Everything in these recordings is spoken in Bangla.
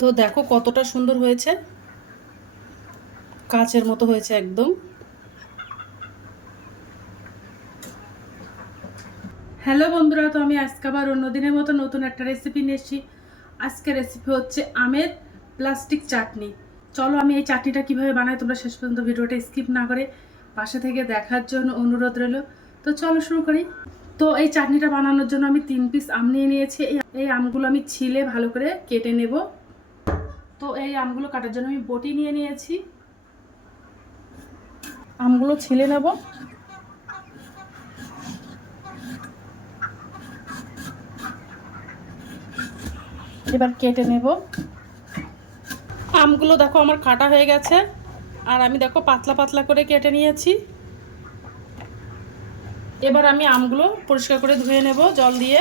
তো দেখো কতটা সুন্দর হয়েছে, কাচের মতো হয়েছে একদম। হ্যালো বন্ধুরা, তো আমি আজকে আবার অন্যদিনের মতো নতুন একটা রেসিপি নিয়ে এসেছি। আজকে রেসিপি হচ্ছে আমের প্লাস্টিক চাটনি। চলো আমি এই চাটনিটা কিভাবে বানাই তোমরা শেষ পর্যন্ত ভিডিওটা স্কিপ না করে পাশে থেকে দেখার জন্য অনুরোধ রইল। তো চলো শুরু করি। তো এই চাটনিটা বানানোর জন্য আমি 3 পিস আম নিয়ে নিয়েছি। এই আমগুলো আমি ছিলে ভালো করে কেটে নেব। তো এই আমগুলো কাটার জন্য আমি বটি নিয়ে নিয়েছি, আমগুলো ছিলে নেব। এবার কেটে নেব। আমগুলো দেখো আমার কাটা হয়ে গেছে, আর আমি দেখো পাতলা পাতলা করে কেটে নিয়েছি। এবার আমি আমগুলো পরিষ্কার করে ধুয়ে নেব জল দিয়ে।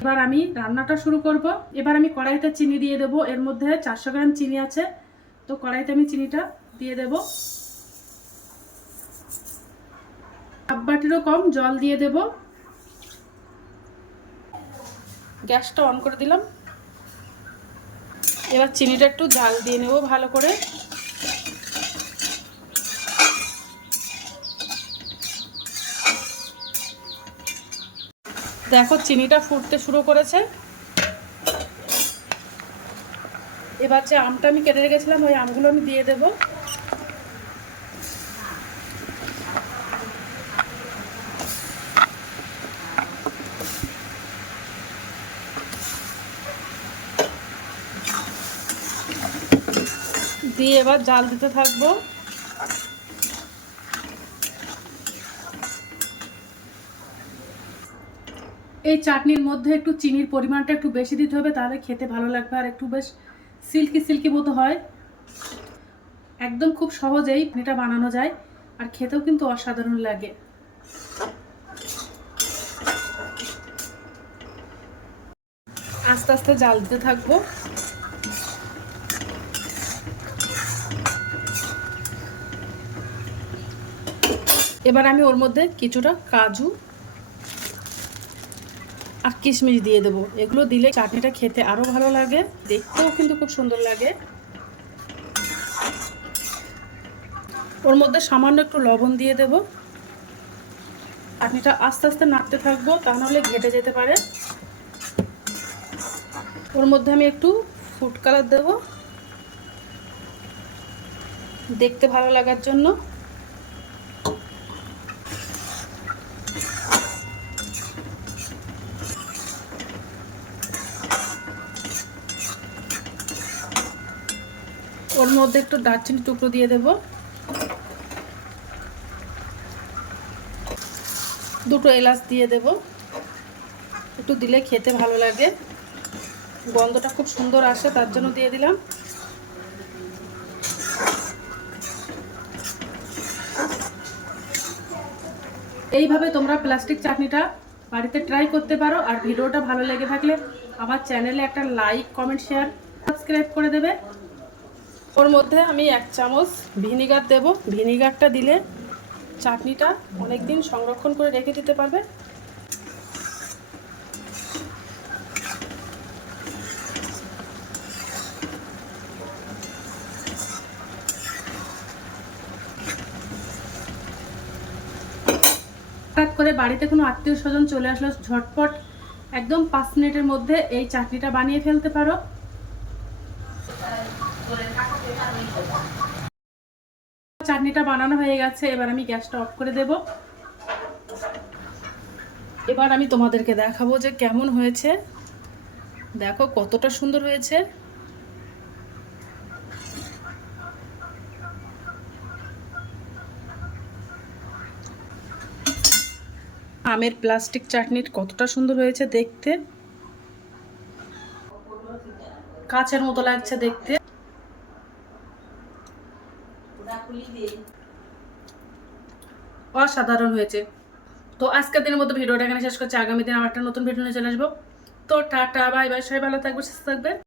এবার আমি রান্নাটা শুরু করব। এবার আমি কড়াইতে চিনি দিয়ে দেব। এর মধ্যে 400 গ্রাম চিনি আছে, তো কড়াইতে আমি চিনিটা দিয়ে দেব। হাফ বাটিরও কম জল দিয়ে দেব। গ্যাসটা অন করে দিলাম। এবার চিনিটা একটু জাল দিয়ে নেব ভালো করে। দেখো চিনিটা ফুটতে শুরু করেছে। এবার যে আমটা আমি কেটে রেখেছিলাম ওই আমগুলো আমি দিয়ে দেব। দিয়ে এবার জাল দিতে থাকবো। এই চাটনির মধ্যে একটু চিনির পরিমাণটা একটু বেশি দিতে হবে, তাহলে খেতে ভালো লাগবে আর একটু বেশ সিল্কি সিল্কি মতো হয়। একদম খুব সহজেই এটা বানানো যায় আর খেতেও কিন্তু অসাধারণ লাগে। আস্তে আস্তে জাল দিতে থাকবো। এবার আমি ওর মধ্যে কিছুটা কাজু আর কিশমিশ দিয়ে দেবো। এগুলো দিলে চাটনিটা খেতে আরও ভালো লাগে, দেখতেও কিন্তু খুব সুন্দর লাগে। ওর মধ্যে সামান্য একটু লবণ দিয়ে দেব। চাটনিটা আস্তে আস্তে নাড়তে থাকবো, তা নাহলে ঘেটে যেতে পারে। ওর মধ্যে আমি একটু ফুড কালার দেব, দেখতে ভালো লাগার জন্য। ওর মধ্যে একটু দারচিনি টুকরো দিয়ে দেব, দুটো এলাচ দিয়ে দেব। একটু দিলে খেতে ভালো লাগে, গন্ধটা খুব সুন্দর আসে, তার জন্য দিয়ে দিলাম। এইভাবে তোমরা প্লাস্টিক চাটনিটা বাড়িতে ট্রাই করতে পারো। আর ভিডিওটা ভালো লেগে থাকলে আমার চ্যানেলে একটা লাইক কমেন্ট শেয়ার সাবস্ক্রাইব করে দেবে। ওর মধ্যে আমি 1 চামচ ভিনিগার দেব। ভিনিগারটা দিলে চাটনিটা অনেক দিন সংরক্ষণ করে রেখে দিতে পারবে। হঠাৎ করে বাড়িতে কোনো আত্মীয় স্বজন চলে আসলো, ঝটপট একদম 5 মিনিটের মধ্যে এই চাটনিটা বানিয়ে ফেলতে পারো। চাটনিটা বানানো হয়ে গেছে, এবার আমি গ্যাসটা অফ করে দেব। এবার আমি তোমাদেরকে দেখাবো যে কেমন হয়েছে। দেখো কতটা সুন্দর হয়েছে। আমের প্লাস্টিক চাটনির কতটা সুন্দর হয়েছে দেখতে, কাচের মতো লাগছে দেখতে। অসাধারণ হয়েছে। তো আজকের দিনের মতো ভিডিওটা এখানে শেষ করছি। আগামী দিন আমার একটা নতুন ভিডিও নিয়ে চলে আসবো। তো টাটা, বাই বাই, সবাই ভালো থাকবে, সুস্থ থাকবে।